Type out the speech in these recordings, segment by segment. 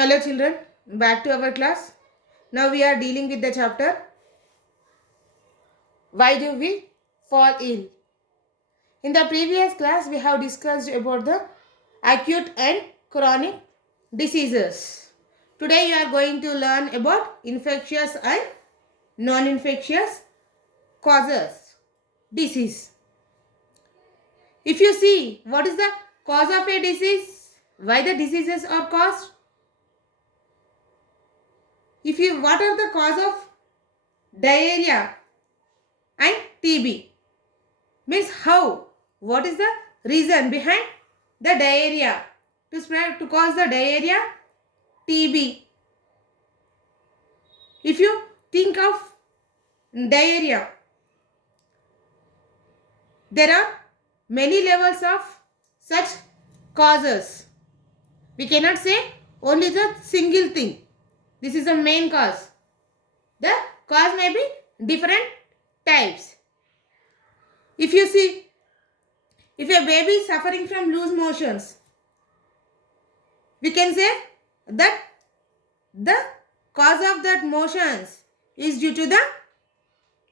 Hello children, back to our class. Now we are dealing with the chapter Why do we fall ill? In the previous class we have discussed about the acute and chronic diseases. Today you are going to learn about infectious and non-infectious causes disease. If you see what is the cause of a disease, why the diseases are caused, what are the cause of diarrhea and TB, means how, what is the reason behind the diarrhea to cause the diarrhea, TB. If you think of diarrhea, there are many levels of such causes. We cannot say only the single thing. This is the main cause. The cause may be different types. If you see, if a baby is suffering from loose motions, we can say that the cause of that motions is due to the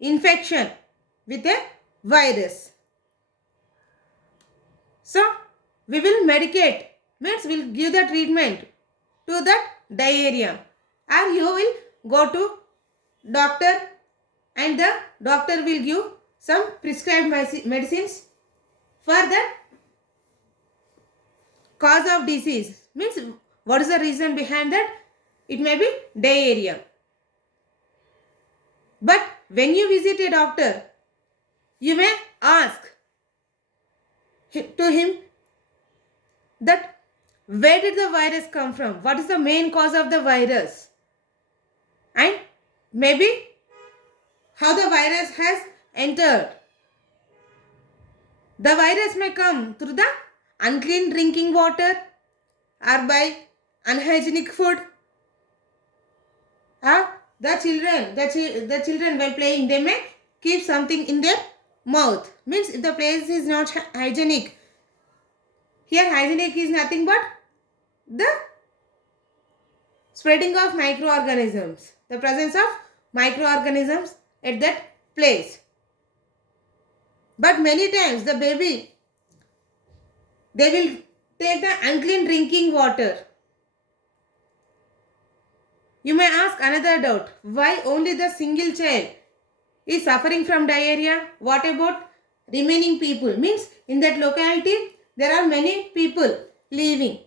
infection with a virus. So, we will medicate, means we will give the treatment to that diarrhea, or you will go to doctor and the doctor will give some prescribed medicines for that cause of disease, means what is the reason behind that, it may be diarrhea. But when you visit a doctor, you may ask to him that where did the virus come from, what is the main cause of the virus, and maybe how the virus has entered. The virus may come through the unclean drinking water or by unhygienic food. The children when playing, they may keep something in their mouth, means if the place is not hygienic. Here hygienic is nothing but the spreading of microorganisms, the presence of microorganisms at that place. But many times the baby, they will take the unclean drinking water. You may ask another doubt, why only the single child is suffering from diarrhea? What about remaining people? Means in that locality there are many people living.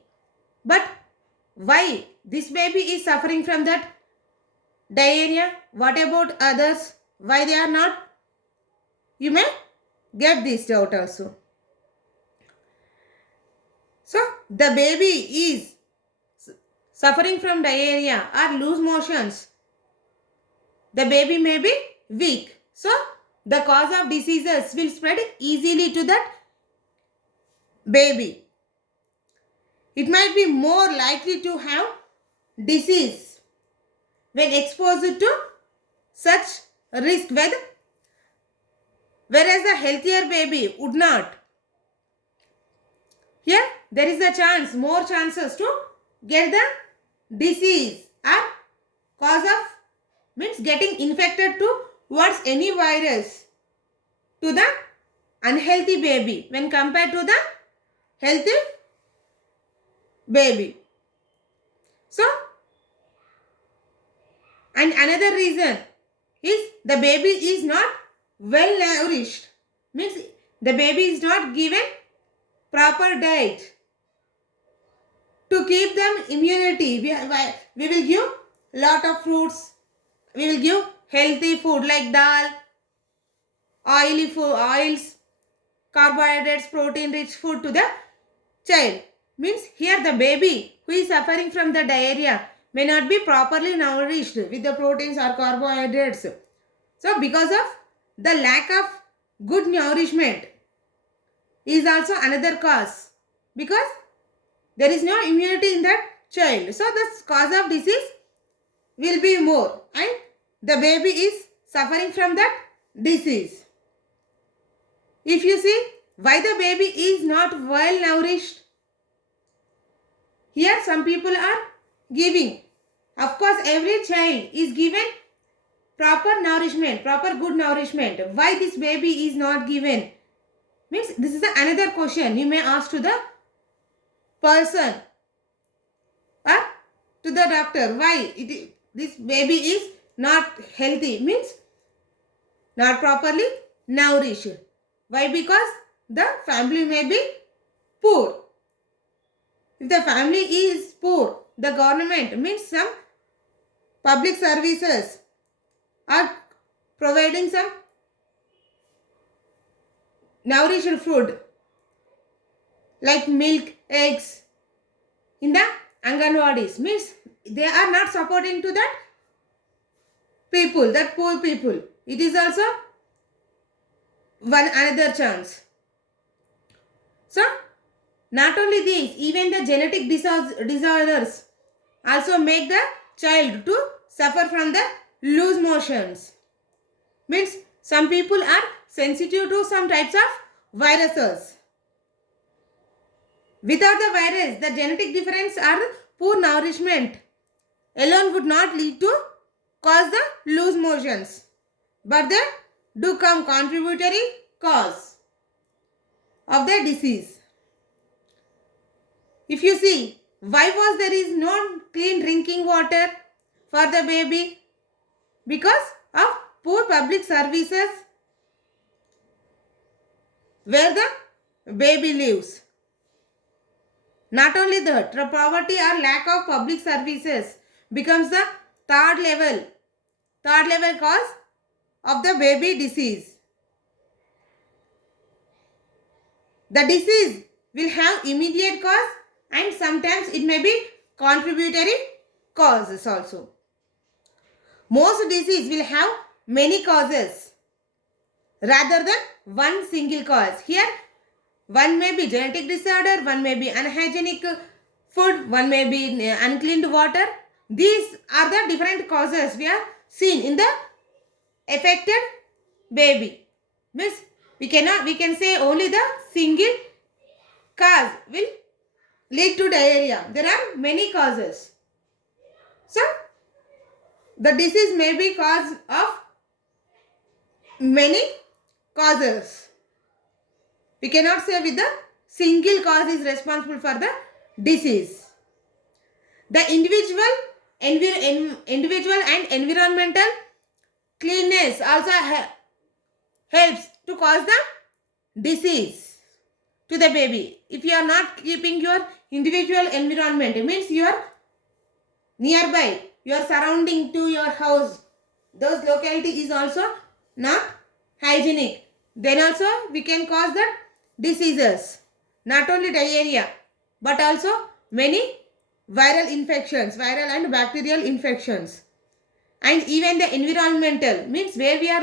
But why this baby is suffering from that diarrhea? What about others? Why they are not? You may get this doubt also. So the baby is suffering from diarrhea or loose motions. The baby may be weak. So the cause of diseases will spread easily to that baby. It might be more likely to have disease when exposed to such risk, whereas the healthier baby would not. Here there is a chance, more chances to get the disease or cause of, means getting infected towards any virus to the unhealthy baby when compared to the healthy baby. So, and another reason is the baby is not well nourished, means the baby is not given proper diet to keep them immunity. We will give lot of fruits, we will give healthy food like dal, oily food, oils, carbohydrates, protein rich food to the child. Means here the baby who is suffering from the diarrhea may not be properly nourished with the proteins or carbohydrates. So because of the lack of good nourishment is also another cause, because there is no immunity in that child. So the cause of disease will be more and the baby is suffering from that disease. If you see why the baby is not well nourished, here some people are giving. Of course, every child is given proper nourishment, proper good nourishment. Why this baby is not given? Means this is another question you may ask to the person or to the doctor. Why this baby is not healthy? Means not properly nourished. Why? Because the family may be poor. If the family is poor, the government means some public services are providing some nourished food like milk, eggs in the Anganwadis. Means they are not supporting to that people, that poor people. It is also one another chance. So, not only this, even the genetic disorders also make the child to suffer from the loose motions. Means some people are sensitive to some types of viruses. Without the virus, the genetic difference or poor nourishment alone would not lead to cause the loose motions, but they do come contributory cause of the disease. If you see, why was there is no clean drinking water for the baby? Because of poor public services where the baby lives. Not only that, the poverty or lack of public services becomes the third level cause of the baby disease. The disease will have immediate cause and sometimes it may be contributory causes also. Most disease will have many causes rather than one single cause. Here, one may be genetic disorder, one may be unhygienic food, one may be uncleaned water. These are the different causes we are seen in the affected baby. Means we can say only the single cause will lead to diarrhea. There are many causes. So, the disease may be cause of many causes. We cannot say with the single cause is responsible for the disease. The individual and environmental cleanness also helps to cause the disease to the baby. If you are not keeping your individual environment, it means you are nearby, your surrounding to your house, those locality is also not hygienic. Then also we can cause the diseases, not only diarrhea, but also many viral infections, viral and bacterial infections. And even the environmental, means where we are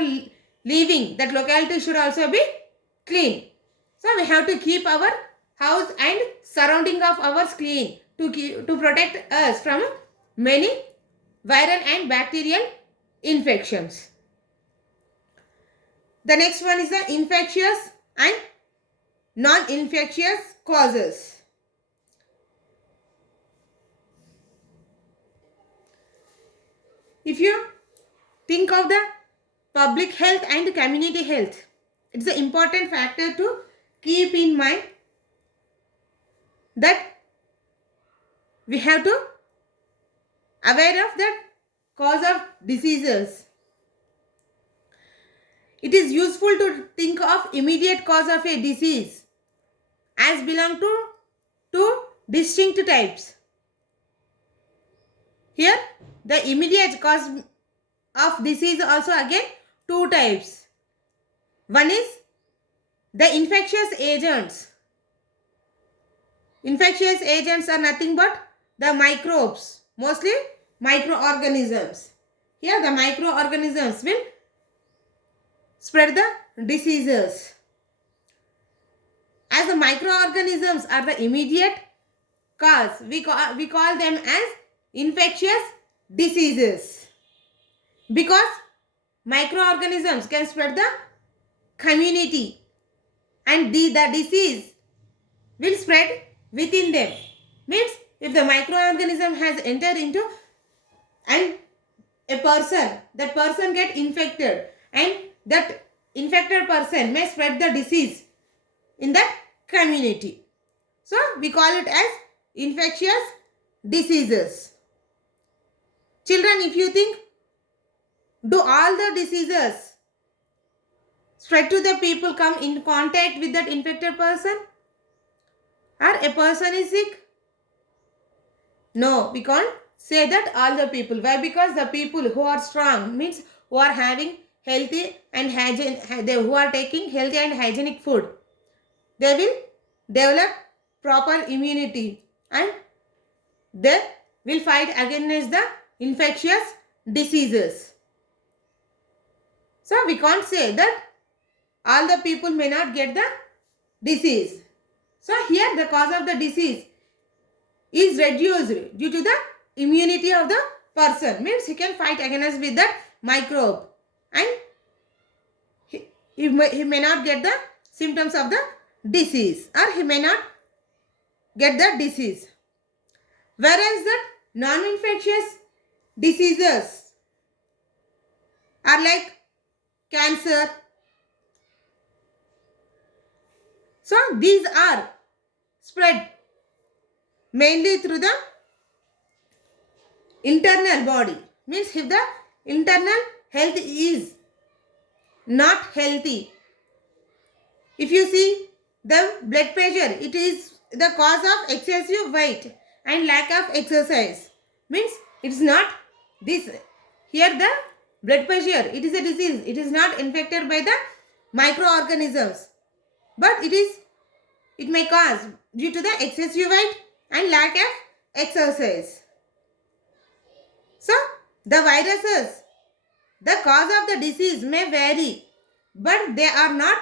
living, that locality should also be clean. So we have to keep our house and surrounding of ours clean to protect us from many viral and bacterial infections. The next one is the infectious and non-infectious causes. If you think of the public health and community health, it's an important factor to keep in mind that we have to aware of the cause of diseases. It is useful to think of immediate cause of a disease as belong to two distinct types. Here, the immediate cause of disease also again two types. One is the infectious agents. Infectious agents are nothing but the microbes, mostly microorganisms. Here the microorganisms will spread the diseases. As the microorganisms are the immediate cause, we call them as infectious diseases. Because microorganisms can spread the community and the disease will spread within them. Means if the microorganism has entered into and a person, that person get infected and that infected person may spread the disease in that community. So we call it as infectious diseases. Children, if you think, do all the diseases spread to the people come in contact with that infected person? Or a person is sick? No, we can't say that all the people. Why? Because the people who are strong, means who are having healthy and who are taking healthy and hygienic food, they will develop proper immunity and they will fight against the infectious diseases. So we can't say that all the people may not get the disease. So here the cause of the disease is reduced due to the immunity of the person. Means he can fight against with that microbe and he may not get the symptoms of the disease, or he may not get the disease. Whereas that non-infectious diseases are like cancer. So these are spread mainly through the internal body. Means if the internal health is not healthy, if you see the blood pressure, it is the cause of excessive weight and lack of exercise. Means it's not this. Here the blood pressure, it is a disease. It is not infected by the microorganisms, but it may cause due to the excessive weight and lack of exercise. So the viruses, the cause of the disease may vary, but they are not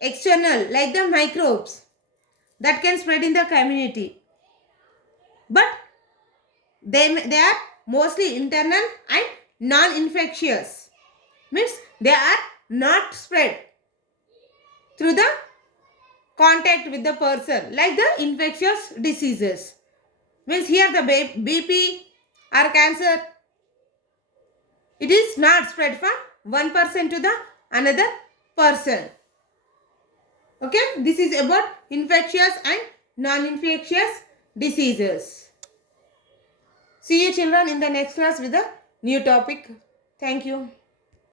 external like the microbes that can spread in the community. But they are mostly internal and non-infectious. Means they are not spread through the contact with the person like the infectious diseases. Means here the BP or cancer, it is not spread from one person to the another person. Okay, this is about infectious and non-infectious diseases. See you children in the next class with a new topic. Thank you.